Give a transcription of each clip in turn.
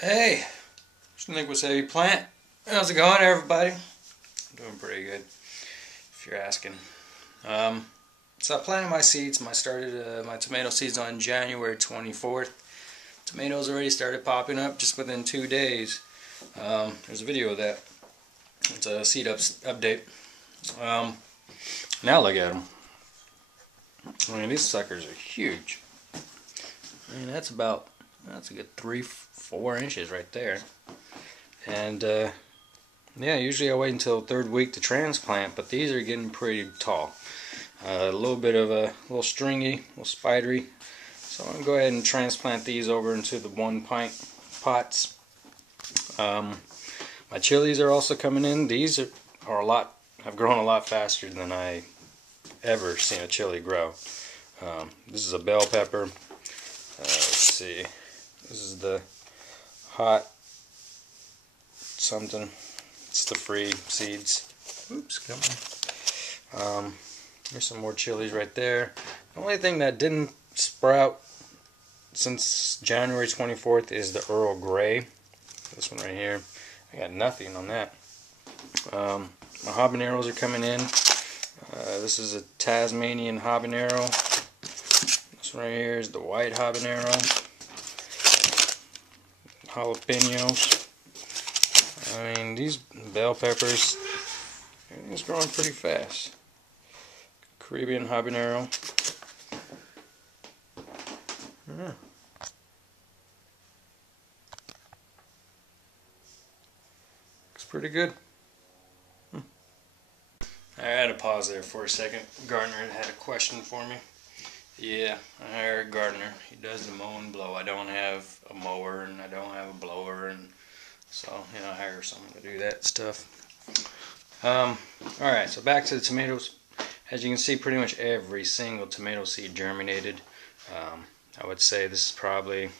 Hey, Nick with Savvy Plant. How's it going, everybody? I'm doing pretty good, if you're asking. So I planted my seeds. I started my tomato seeds on January 24th. Tomatoes already started popping up just within 2 days. There's a video of that. It's a seed update. Now look at them. I mean, these suckers are huge. I mean, that's a good 3-4 inches right there. And yeah, usually I wait until third week to transplant, but these are getting pretty tall. A little bit of a little stringy, a little spidery. So I'm gonna go ahead and transplant these over into the 1-pint pots. My chilies are also coming in. These have grown a lot faster than I ever seen a chili grow. This is a bell pepper. Let's see. This is the hot something. It's the free seeds. Oops, come on. There's some more chilies right there. The only thing that didn't sprout since January 24th is the Earl Grey. This one right here. I got nothing on that. My habaneros are coming in. This is a Tasmanian habanero. This one right here is the white habanero. Jalapenos. I mean, these bell peppers, everything's growing pretty fast. Caribbean habanero. Yeah. Looks pretty good. I had to pause there for a second. Gardener had a question for me. Yeah, I hired a gardener. He does the mow and blow. I don't have a mower and I don't have a blower, and so I hire someone to do that stuff. Alright, so back to the tomatoes. As you can see, pretty much every single tomato seed germinated. I would say this is probably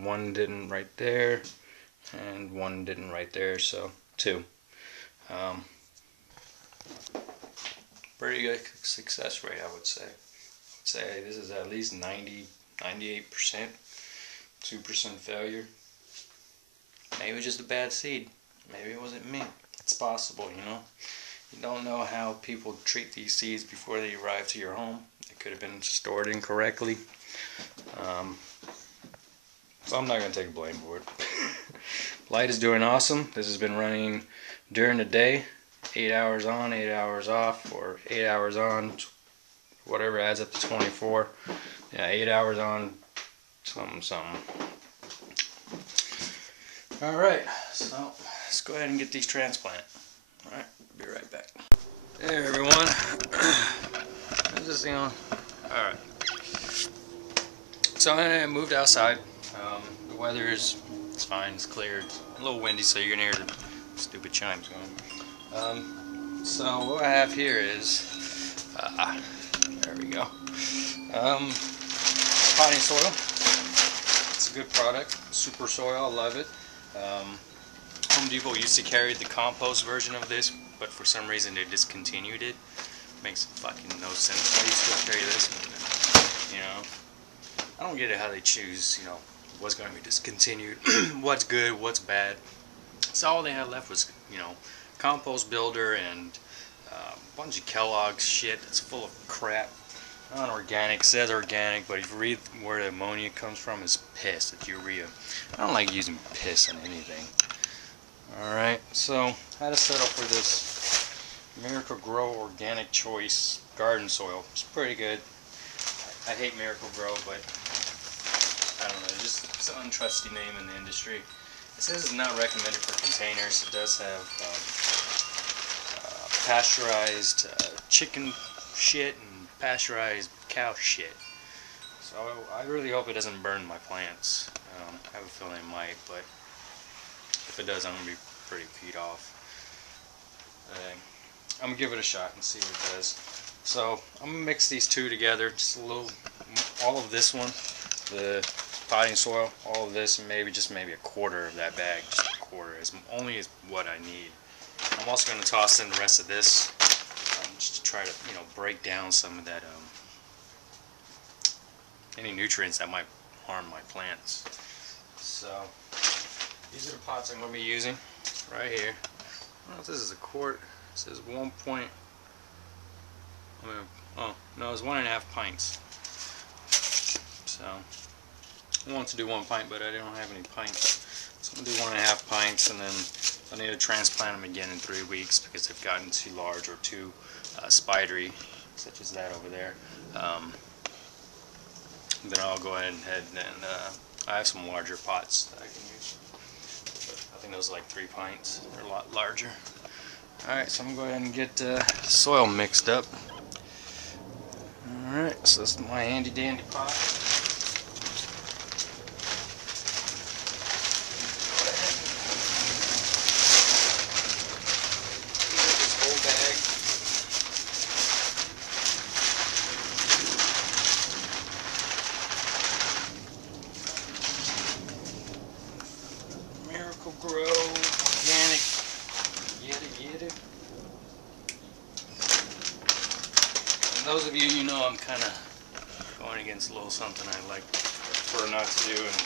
one didn't right there and one didn't right there, so 2. Pretty good success rate, I would say. This is at least 98%, 2% failure. Maybe just a bad seed. Maybe it wasn't me. It's possible, You don't know how people treat these seeds before they arrive to your home. It could have been stored incorrectly. So I'm not going to take blame for it. Light is doing awesome. This has been running during the day. 8 hours on, 8 hours off, or 8 hours on, whatever adds up to 24. Yeah, 8 hours on, something. Alright, so let's go ahead and get these transplant. Alright, be right back. Hey everyone. This is, alright. So I moved outside. The weather it's fine, it's clear. It's a little windy, so you're gonna hear the stupid chimes going. So what I have here is, there we go. Potting soil. It's a good product. Super soil, I love it. Home Depot used to carry the compost version of this, but for some reason they discontinued it. Makes fucking no sense why you still carry this. I don't get it how they choose, what's going to be discontinued, what's good, what's bad. So all they had left was, compost builder and a bunch of Kellogg's shit that's full of crap. Non-organic, says organic, but if you read where the ammonia comes from, it's piss, it's urea. I don't like using piss on anything. Alright, so I had to settle for this Miracle-Gro Organic Choice garden soil. It's pretty good. I hate Miracle-Gro, but I don't know, it's an untrusty name in the industry. It says it's not recommended for containers. It does have pasteurized chicken shit and pasteurized cow shit. So I really hope it doesn't burn my plants. I have a feeling it might, but if it does, I'm going to be pretty peed off. I'm going to give it a shot and see what it does. So I'm going to mix these two together, just a little, all of this one, the potting soil, all of this, and maybe a quarter of that bag, just a quarter, is what I need. I'm also going to toss in the rest of this, just to try to, break down some of that, any nutrients that might harm my plants. So These are the pots I'm going to be using right here. I don't know if this is a quart. It says 1 point. Oh no, it's 1.5 pints. So I want to do 1 pint, but I don't have any pints. So I'm going to do 1.5 pints, and then I need to transplant them again in 3 weeks because they've gotten too large or too spidery, such as that over there. Then I'll go ahead and I have some larger pots that I can use. But I think those are like 3 pints. They're a lot larger. Alright, so I'm going to go ahead and get soil mixed up. Alright, so this is my handy dandy pot. Grow organic, get it. And those of you know I'm kind of going against a little something I like prefer not to do, and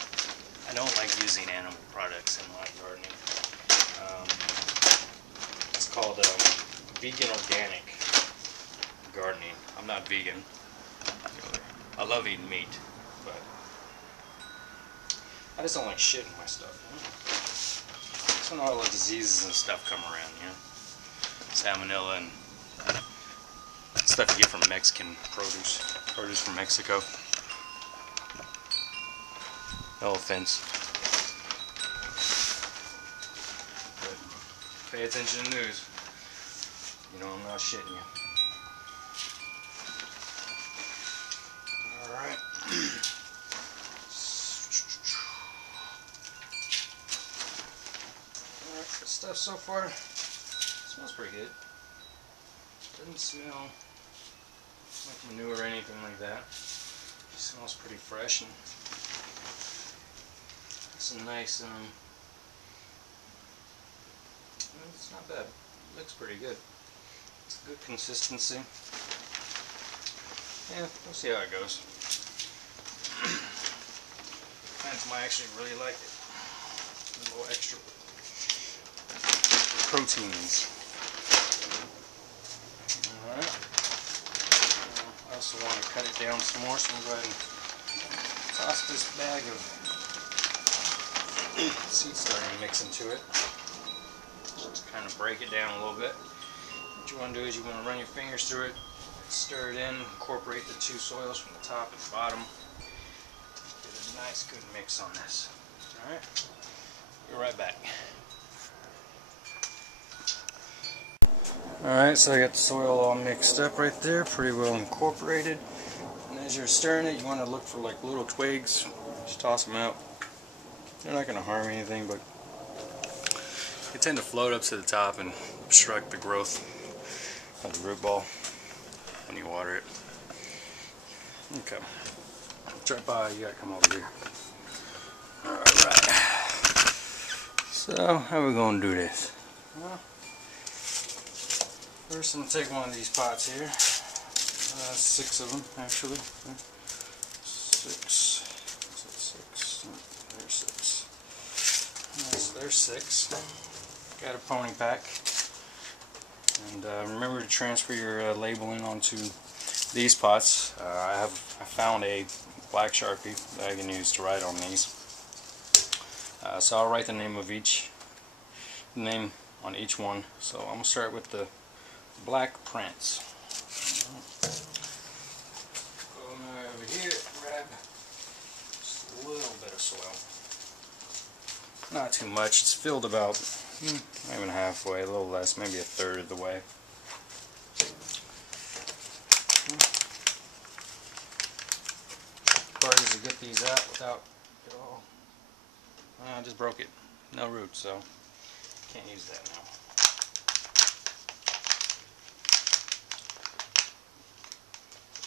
I don't like using animal products in my gardening. It's called vegan organic gardening. I'm not vegan. I love eating meat, but I just don't like shit in my stuff. You know? That's when all the diseases and stuff come around, you know? Salmonella and stuff you get from Mexican produce from Mexico. No offense. But pay attention to the news. You know I'm not shitting you. Alright. Alright, good stuff so far. Smells pretty good. Doesn't smell like manure or anything like that. It smells pretty fresh, and it's a nice, it's not bad. It looks pretty good. It's a good consistency. Yeah, we'll see how it goes. Plants might actually really like it. A little extra proteins. Alright. I also want to cut it down some more, so I'm going to go ahead and toss this bag of seed starting mix into it. Just kind of break it down a little bit. What you want to do is you want to run your fingers through it, stir it in, incorporate the two soils from the top and the bottom. Get a nice good mix on this. Alright, be right back. Alright, so I got the soil all mixed up right there, pretty well incorporated. And as you're stirring it, you want to look for like little twigs. Just toss them out. They're not going to harm anything, but they tend to float up to the top and obstruct the growth of the root ball when you water it. Okay. Drop by, you gotta come over here. Alright. So, how are we going to do this? Well, first I'm going to take one of these pots here. 6 of them, actually. 6. There's 6. There's 6. Got a pony pack. And remember to transfer your labeling onto these pots. I found a black Sharpie that I can use to write on these. So I'll write the name on each one. So I'm going to start with the Black Prince. Go over here, grab just a little bit of soil. Not too much. It's filled about not even halfway, a little less, maybe a third of the way. Part is to get these out without it all. I just broke it. No roots, so can't use that now.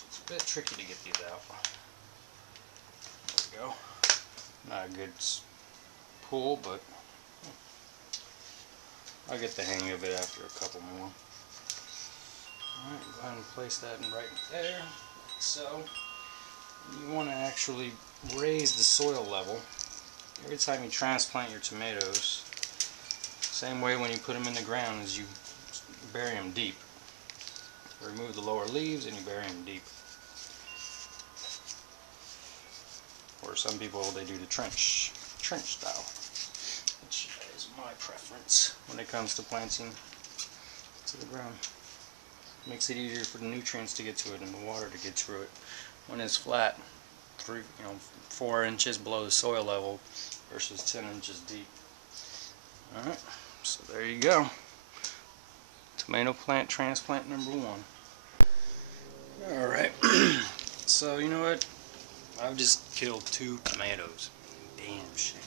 It's a bit tricky to get these out. There we go. Not a good pull, but I'll get the hang of it after a couple more. Alright, go ahead and place that right there, like so. You want to actually raise the soil level every time you transplant your tomatoes, same way when you put them in the ground is you bury them deep. Remove the lower leaves and you bury them deep. Or some people, they do the trench style, which is my preference when it comes to planting to the ground. Makes it easier for the nutrients to get to it and the water to get through it. When it's flat, 4 inches below the soil level versus 10 inches deep. Alright, so there you go. Tomato plant transplant number 1. Alright, so you know what? I've just killed 2 tomatoes. Damn shame.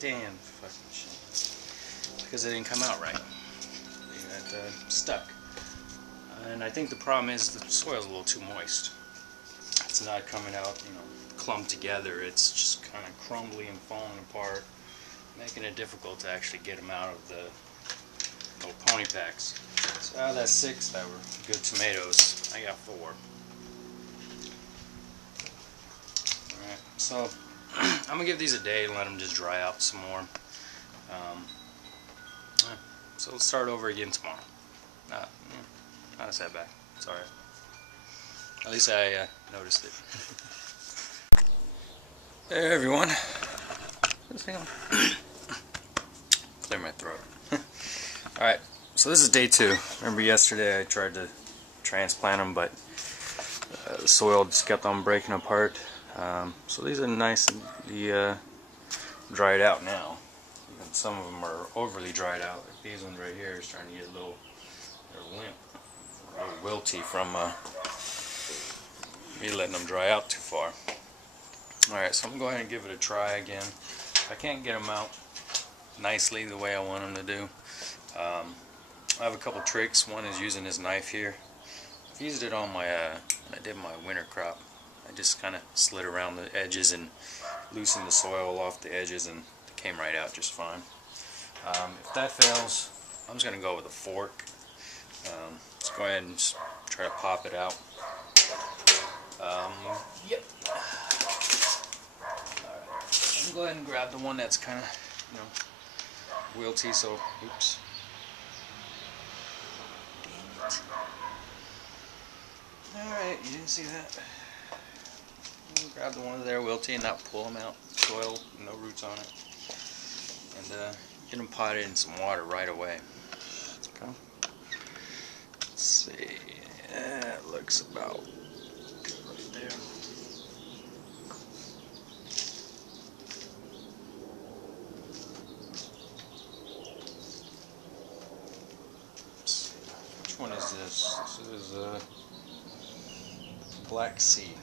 Damn fucking shame. Because they didn't come out right. They got stuck. And I think the problem is the soil's a little too moist. It's not coming out, clumped together. It's just kind of crumbly and falling apart, making it difficult to actually get them out of the little pony packs. So out of that 6 that were good tomatoes, I got 4. Alright, so I'm going to give these a day and let them just dry out some more. So let's start over again tomorrow. Not a setback. It's alright. At least I noticed it. Hey everyone. Hang on. Clear my throat. Alright, so this is day 2. Remember yesterday I tried to transplant them, but the soil just kept on breaking apart. So these are nice and dried out now. Even some of them are overly dried out. Like these ones right here is starting to get a little, they're limp, a little wilty from me letting them dry out too far. Alright, so I'm going to go ahead and give it a try again. If I can't get them out nicely the way I want them to do, I have a couple tricks. One is using this knife here. I've used it on my, when I did my winter crop. I just kind of slid around the edges and loosened the soil off the edges, and it came right out just fine. If that fails, I'm just going to go with a fork. Let's go ahead and just try to pop it out. Yep. Alright. I'm going to go ahead and grab the one that's kind of, wilty, so, oops. Dang it. Alright, you didn't see that. Grab the ones that are wilty and not pull them out. Soil, no roots on it. And get them potted in some water right away. Okay. Let's see. It looks about good right there. Let's see. Which one is this? This is Black Sea.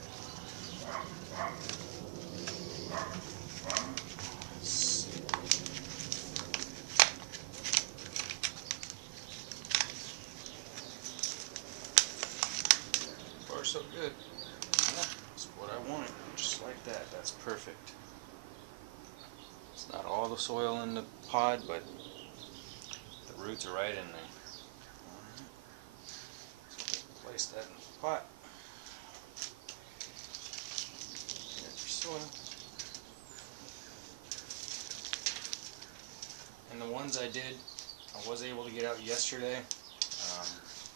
Far so good. Yeah, that's what I wanted. Just like that. That's perfect. It's not all the soil in the pod, but the roots are right in there. So place that in the pot. Soil. And the ones I did, I was able to get out yesterday.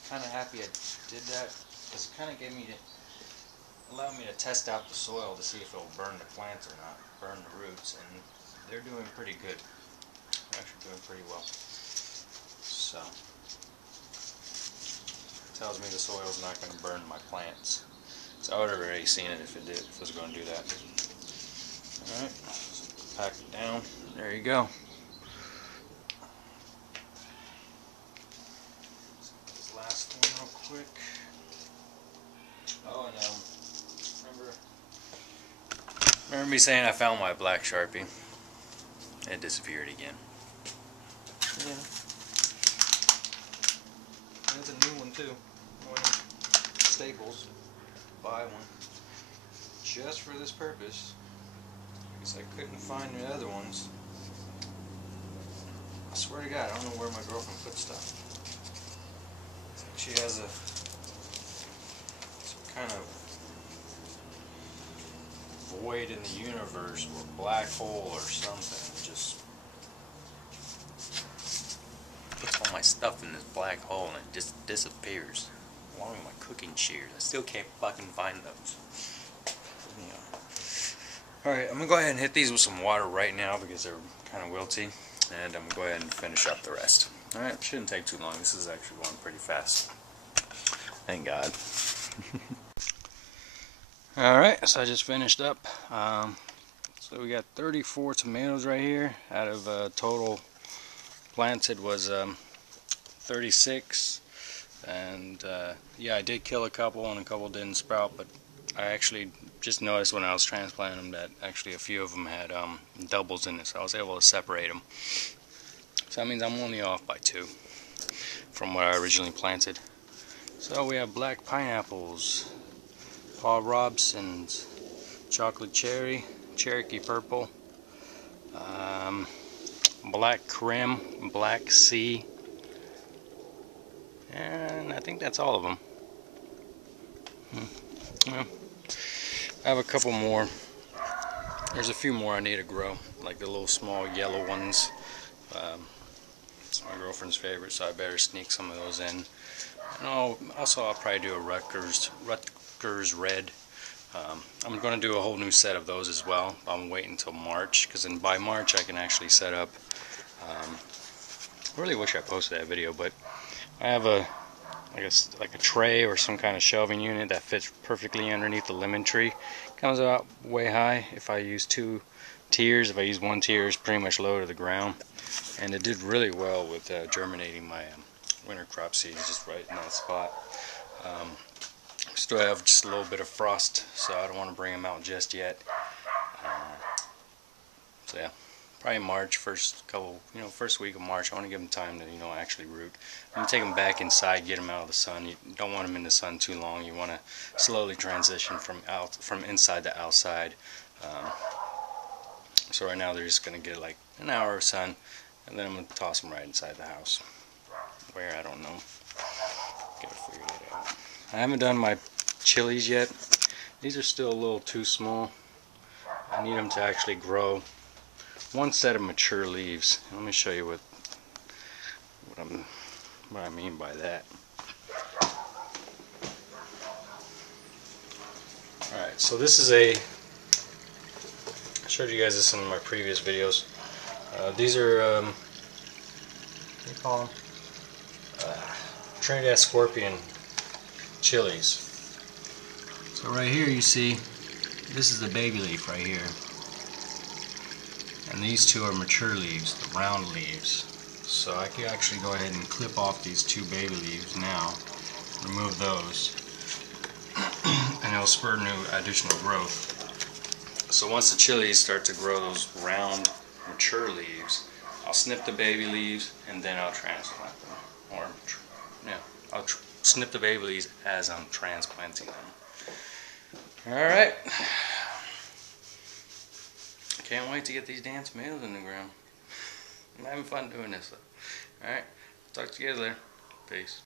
Kind of happy I did that, because it kind of allowed me to test out the soil to see if it will burn the plants or not, burn the roots, and they're doing pretty good. They're actually doing pretty well. So, it tells me the soil is not going to burn my plants. So I would have already seen it if it did, if it was going to do that. Alright, pack it down. There you go. This last one real quick. Oh, and remember me saying I found my black Sharpie? It disappeared again. Yeah. There's a new one too. One of Staples. Buy one. Just for this purpose. Because I couldn't find the other ones. I swear to God, I don't know where my girlfriend put stuff. She has some kind of void in the universe or black hole or something. Just puts all my stuff in this black hole and it just disappears. Along with my cooking shears. I still can't fucking find those. Alright, I'm gonna go ahead and hit these with some water right now because they're kind of wilty. And I'm gonna go ahead and finish up the rest. Alright, shouldn't take too long. This is actually going pretty fast. Thank God. Alright, so I just finished up. So we got 34 tomatoes right here. Out of total planted was 36. And yeah, I did kill a couple and a couple didn't sprout, but I actually just noticed when I was transplanting them that actually a few of them had doubles in it, so I was able to separate them. So that means I'm only off by 2 from what I originally planted. So we have black pineapples, Paul Robson's, chocolate cherry, Cherokee purple, black creme, black sea, and I think that's all of them. Yeah. I have a couple more. There's a few more I need to grow, like the little small yellow ones. It's my girlfriend's favorite, so I better sneak some of those in. And I'll probably do a Rutgers Red. I'm going to do a whole new set of those as well. I'm waiting until March, because then by March I can actually set up. I really wish I posted that video, but I have like a tray or some kind of shelving unit that fits perfectly underneath the lemon tree. Comes out way high. If I use 2 tiers, if I use 1 tier, it's pretty much low to the ground. And it did really well with germinating my winter crop seeds just right in that spot. Still have just a little bit of frost, so I don't want to bring them out just yet. So yeah, probably March, first week of March. I want to give them time to actually root. I'm gonna take them back inside, get them out of the sun. You don't want them in the sun too long. You want to slowly transition from inside to outside. So right now they're just gonna get like an hour of sun, and then I'm gonna toss them right inside the house. Where, I don't know. Gotta figure that out. I haven't done my chilies yet. These are still a little too small. I need them to actually grow. 1 set of mature leaves. Let me show you what I mean by that. Alright, so this is I showed you guys this in my previous videos. These are, what do you call them? Trinidad Scorpion chilies. So right here you see, this is the baby leaf right here. And these 2 are mature leaves, the round leaves. So I can actually go ahead and clip off these 2 baby leaves now, remove those, and it'll spur new additional growth. So once the chilies start to grow those round, mature leaves, I'll snip the baby leaves and then I'll transplant them. Or, yeah, I'll snip the baby leaves as I'm transplanting them. Alright. Can't wait to get these damn tomatoes in the ground. I'm having fun doing this. Alright, talk to you guys later. Peace.